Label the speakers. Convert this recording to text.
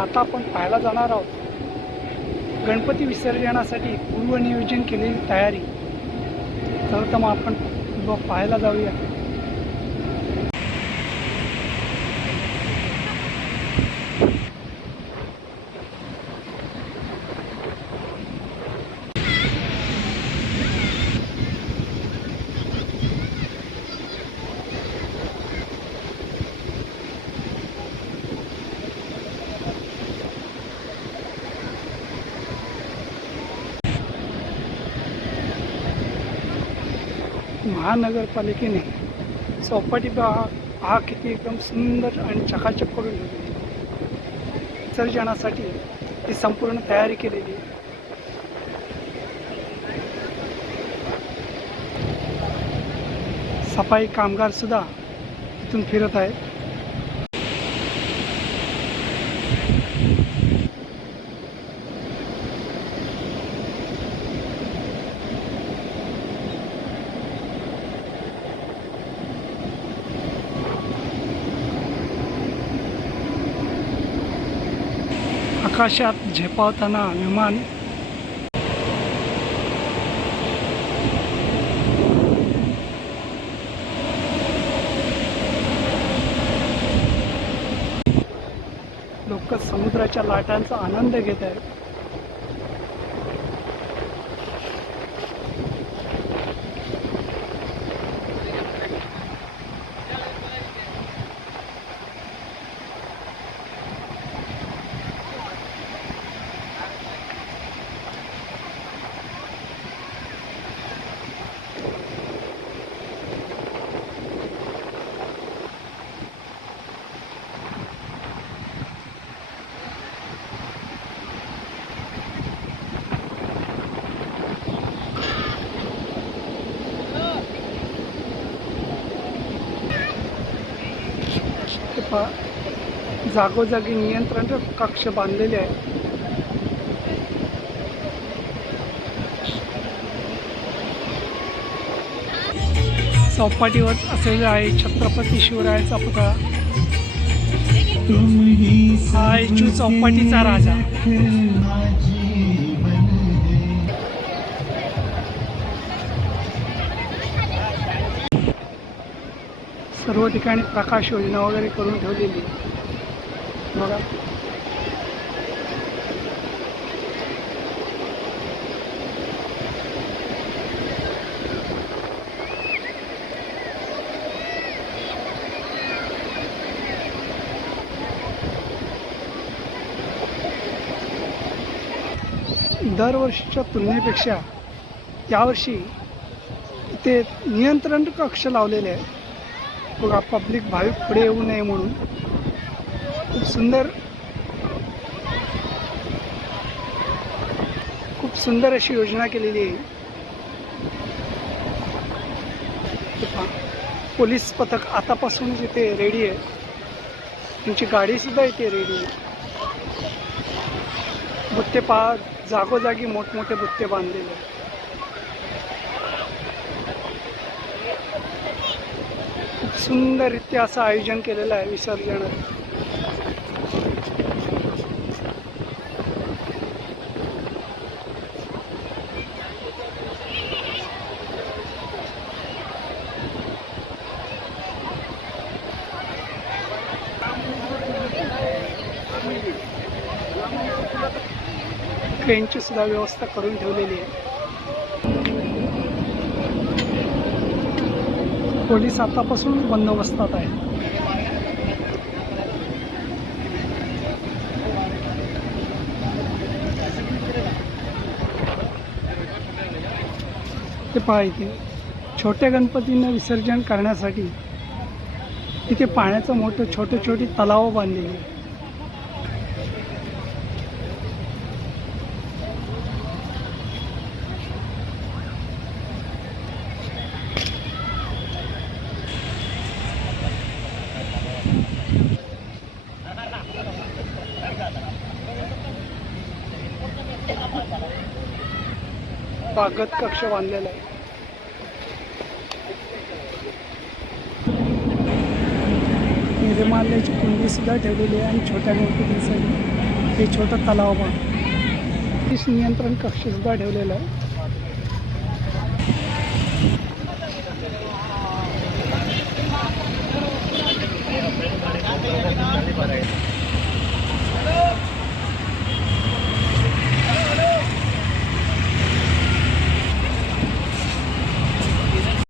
Speaker 1: आता आपण पाहायला जाणार आहोत गणपती विसर्जनासाठी पूर्वनियोजन केलेली तयारी. तर तर मग आपण पाहायला जाऊया. महानगरपालिकेने चौपाटी पहा हा किती एकदम सुंदर आणि चकाचक करून ठेवलेली विसर्जनासाठी ती संपूर्ण तयारी केलेली आहे. सफाई कामगार सुद्धा फिरत आहेत. आकाशात झेपावताना विमान लोक समुद्राच्या लाटांचा आनंद घेत आहेत. जागोजागी नियंत्रण कक्ष बांधलेले आहे. चौपाटीवर असलेला आहे छत्रपती शिवरायाचा पुतळा. हा चौपाटीचा राजा. सर्व ठिकाणी प्रकाश योजना वगैरे करून ठेवलेली बघा. दरवर्षीच्या तुलनेपेक्षा यावर्षी इथे नियंत्रण कक्ष लावलेले आहे बघा पब्लिक भाविक पुढे येऊ नये म्हणून. खूप सुंदर खूप सुंदर अशी योजना केलेली आहे. पोलीस पथक आतापासूनच इथे रेडी आहे त्यांची गाडीसुद्धा इथे रेडी आहे. बुत्ते पा जागोजागी मोठमोठे बुत्ते बांधलेले आहेत. सुंदररित्या असं आयोजन केलेलं आहे विसर्जनात ट्रेनची सुद्धा व्यवस्था करून ठेवलेली आहे. पोलीस आतापासून बंदोबस्तात आहे ते पहा इथे. छोट्या गणपतींना विसर्जन करण्यासाठी इथे पाण्याचं मोठं छोटे छोटे तलाव बांधलेली आहे स्वागत कक्ष बांधलेला आहे. निर्माल्याची कुंडी कुंडीसुद्धा ठेवलेली आहे आणि छोट्या गणपतीसाठी. हे छोटं तलाव पण नियंत्रण कक्षसुद्धा ठेवलेला आहे.